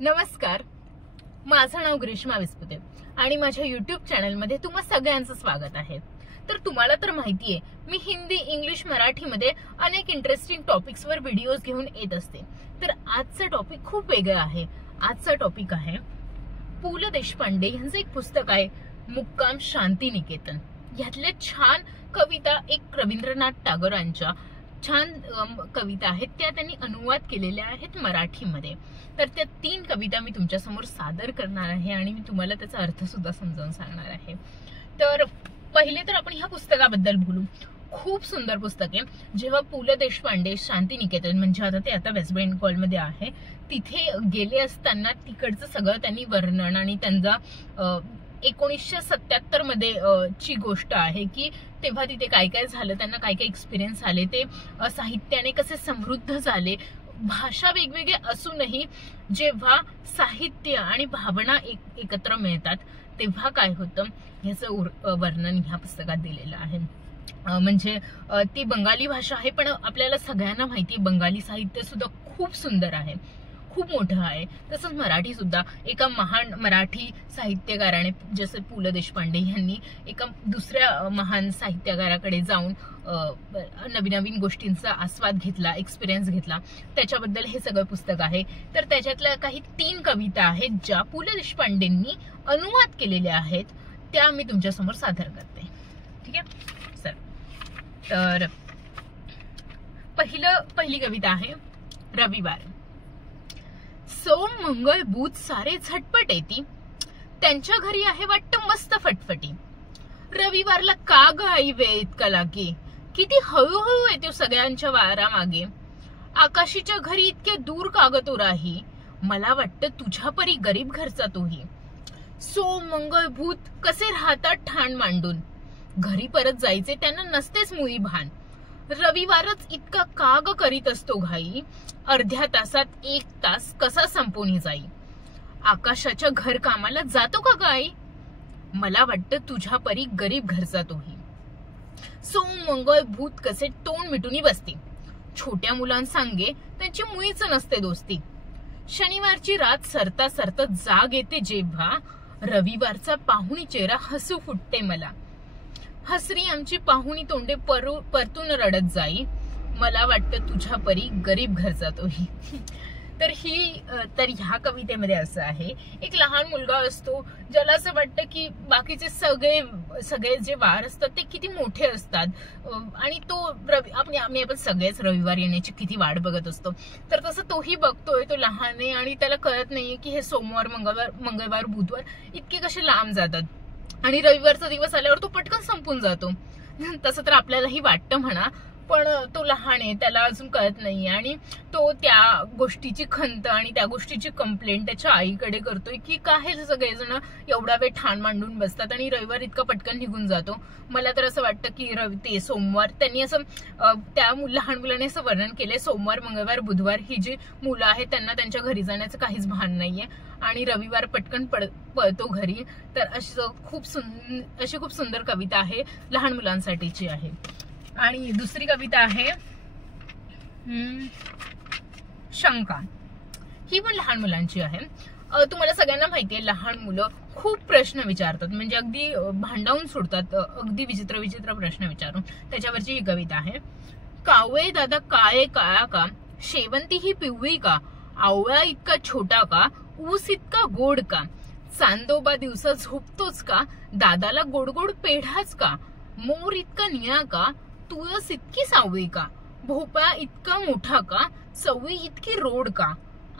नमस्कार, माझं नाव ग्रीष्मा विस्पुते आणि माझ्या YouTube चॅनलमध्ये तुम्हा सगळ्यांचं स्वागत आहे। तर तुम्हाला तर माहिती आहे, मी हिंदी, इंग्लिश, मराठीमध्ये अनेक इंटरेस्टिंग टॉपिक्सवर व्हिडिओज घेऊन येत असते। तर आजचा टॉपिक खूप वेगळा आहे। आजचा टॉपिक आहे पु ल देशपांडे यांचं एक पुस्तक आहे, मुक्काम शांतिनिकेतन। यातले छान कविता एक रवींद्रनाथ टागोरांच्या छान कविता आहेत, त्या त्यांनी अनुवाद केलेल्या आहेत मराठीमध्ये। तर त्या 3 कविता मी तुमच्या समोर सादर करणार आहे आणि मी तुम्हाला त्याचा अर्थ सुद्धा समजावून सांगणार आहे। तर पहिले तर आपण ह्या पुस्तकाबद्दल बोलू। खूप सुंदर पुस्तक आहे। जेव्हा पु ल देशपांडे शांतिनिकेतन म्हणजे आता वेस्ट बेंगॉलमध्ये आहे, तिथे गेले असताना तिकडचं सगळं त्यांनी वर्णन आणि त्यांचा 1977 मध्ये ची गोष्ट आहे की तेव्हा तिथे काय काय झालं, त्यांना काय काय एक्सपिरियन्स आले, ते साहित्याने कसे समृद्ध झाले। भाषा वेगवेगळे असूनही जेव्हा साहित्य आणि भावना एकत्र मिळतात तेव्हा काय होतं याचं वर्णन ह्या पुस्तकात दिलेलं आहे। म्हणजे ती बंगाली भाषा आहे, पण आपल्याला सगळ्यांना माहिती आहे बंगाली साहित्य सुद्धा खूप सुंदर आहे, खूप मोठं आहे। तसंच मराठी सुद्धा एका महान मराठी साहित्यकाराने जसे पु ल देशपांडे यांनी एका दुसऱ्या महान साहित्यकाराकडे जाऊन नवीन नवीन गोष्टींचा आस्वाद घेतला, एक्सपिरियन्स घेतला, त्याच्याबद्दल हे सगळं पुस्तक आहे। तर त्याच्यातल्या काही 3 कविता आहेत ज्या पु ल देशपांडेंनी अनुवाद केलेल्या आहेत, त्या मी तुमच्या समोर सादर करते। ठीक आहे सर। तर पहिली कविता आहे रविवार। सोम मंगळ बुध सारे झटपट येती, त्यांच्या घरी आहे वाटतं मस्त फटफटी। रविवारला का ग आई वेळ इतका लागे, किती हळूहळू येतो सगळ्यांच्या वारामागे। आकाशीच्या घरी इतके दूर का ग तो राही, मला वाटतं तुझ्या परी गरीब घरचा तोही। सोम मंगळ बुध कसे राहतात ठाण मांडून, घरी परत जायचे त्यांना नसतेच मुळी भान। रविवारच इतका का ग करीत असतो घाई, अर्ध्या तासात 1 तास कसा संपून जाई। आकाशाच्या घर कामाला जातो का गाई, मला वाटतं तुझ्या परी गरीब घरचा तोही। सोम मंगळ भूत कसे तोंड मिटूनी बसते, छोट्या मुलांसांगे त्यांची मुळीच नसते दोस्ती। शनिवारची रात सरता सरता जाग येते जेव्हा, रविवारचा पाहुणी चेहरा हसू फुटते मला। हसरी आमची पाहुणी तोंडे परतून रडत जाई, मला वाटतं तुझ्या परी गरीब घरचा तोही। तर ह्या कवितेमध्ये असं आहे, एक लहान मुलगा असतो ज्याला असं वाटतं की बाकीचे सगळे जे वार असतात ते किती मोठे असतात आणि तो आपण सगळेच रविवार येण्याची किती वाट बघत असतो। तर तसं तोही बघतोय, तो लहान आहे आणि त्याला कळत नाहीये की हे सोमवार, मंगळवार, बुधवार इतके कसे लांब जातात आणि रविवारचा दिवस आल्यावर तो पटकन संपून जातो। तसं तर आपल्यालाही वाटतं म्हणा, पण तो लहान आहे, त्याला अजून कळत नाहीये आणि तो त्या गोष्टीची खंत आणि त्या गोष्टीची कंप्लेंट त्याच्या आईकडे करतोय की का हे सगळेजण एवढा वेळ ठाण मांडून बसतात आणि रविवार इतका पटकन निघून जातो। मला तर असं वाटतं की ते सोमवार त्यांनी असं त्या लहान मुलाने असं वर्णन केलंय, सोमवार, मंगळवार, बुधवार ही जी मुलं आहेत त्यांना त्यांच्या घरी जाण्याचं काहीच भान नाहीये आणि रविवार पटकन पळतो घरी। तर अशी खूप सुंदर कविता आहे, लहान मुलांसाठीची आहे। आणि दुसरी कविता आहे शंका, ही पण लहान मुलांची आहे। तुम्हाला सगळ्यांना माहिती आहे लहान मुलं खूप प्रश्न विचारतात, म्हणजे अगदी भांडावून सोडतात, अगदी विचित्र विचित्र प्रश्न विचारून। त्याच्यावरची ही कविता आहे। कावळे दादा काळे काळा का, शेवंती ही पिवळी का, आवळा इतका छोटा का, ऊस इतका गोड का, चांदोबा दिवसा झोपतोच का, दादाला गोड गोड पेढाच का, मोर इतका निळा का, तुळस इतकी सावळी का, भोपळा इतका मोठा का, चवळी इतकी रोड का,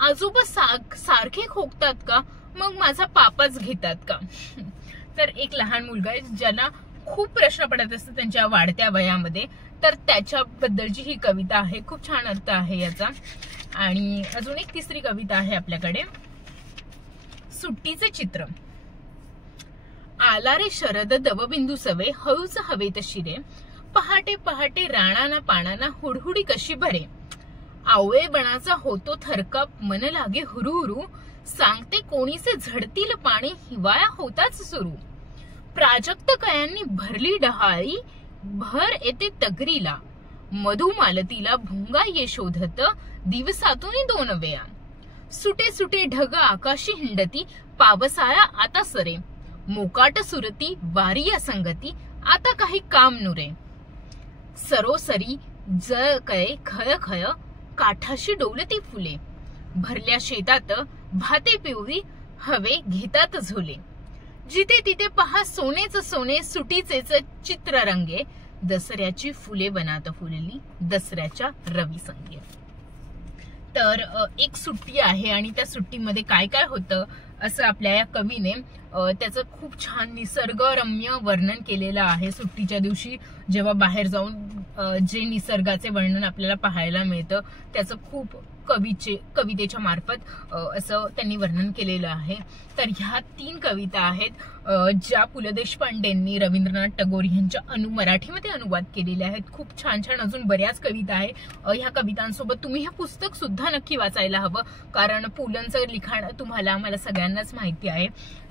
आजोबा सारखे खोकतात का, मग माझा पापाच घेतात का। तर एक लहान मुलगा आहे ज्याला खूप प्रश्न पडत असतात त्यांच्या वाढत्या वयामध्ये, तर त्याच्याबद्दलची ही कविता आहे, खूप छान अर्थ आहे याचा। आणि अजून एक तिसरी कविता आहे आपल्याकडे, सुट्टीचे चित्र। आला रे शरद दवबिंदू सवे, हळूच हवेत शिरे, पहाटे पहाटे राणाना पाणाना हुडहुडी कशी भरे, आवळे बनाचा होतो थरकाप, मन लागे हुरुहुरु, सांगते कोणीचे झडतील पाणी, हिवाळा होताच सुरू, प्राजक्त कयांनी भरली डहाळी, भर येते तगरीला, मधुमालतीला भुंगा ये शोधत, दिवसातून 2 वेळा, सुटे सुटे ढग आकाशी हिंडती, पावसाळा आता सरे, मोकाट सुरती वारी या संगती, आता काही काम नुरे, सरोसरी जळ कळे खळ खळ, काठाशी डोलती फुले, भरल्या शेतात भाते पिवळी, हवे घेतात झोले, जिथे तिथे पहा सोनेच सोने, सुटीचेच चित्र रंगे, दसऱ्याची फुले वनात फुलली, दसऱ्याच्या रवी संगे. तर एक सुट्टी आहे आणि त्या सुट्टीमध्ये काय काय होतं असं आपल्या या कवीने त्याचं खूप छान निसर्गरम्य वर्णन केलेलं आहे. सुट्टीच्या दिवशी जेव्हा बाहेर जाऊन जे निसर्गाचे वर्णन आपल्याला पाहायला मिळतं त्याचं खूप कवितेच्या मार्फत असं त्यांनी वर्णन केलेलं आहे. तर ह्या 3 कविता आहेत ज्या पु ल देशपांडेंनी रवींद्रनाथ टागोर यांच्या मराठीमध्ये अनुवाद केलेले आहेत. खूप छान छान अजून बऱ्याच कविता आहे. ह्या कवितांसोबत तुम्ही हे पुस्तक सुद्धा नक्की वाचायला हवं, कारण पुलंचं लिखाण तुम्हाला आम्हाला सगळ्यांनाच माहिती आहे.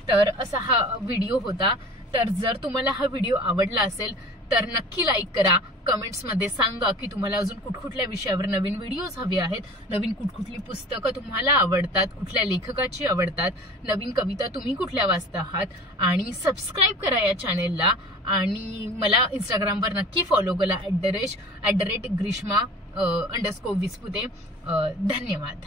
तर असा हा व्हिडिओ होता. तर जर तुम्हाला हा व्हिडिओ आवडला असेल तर नक्की लाईक करा. कमेंट्स मध्ये सांगा की तुम्हाला अजून कुठल्या विषयावर नवीन व्हिडिओज हवे आहेत, नवीन कुठली पुस्तकं तुम्हाला आवडतात, कुठल्या लेखकाची आवडतात, नवीन कविता तुम्ही कुठल्या वाचता आहात. आणि सबस्क्राईब करा या चॅनेलला आणि मला इंस्टाग्रामवर नक्की फॉलो करा @grishma_विस्पुते. धन्यवाद.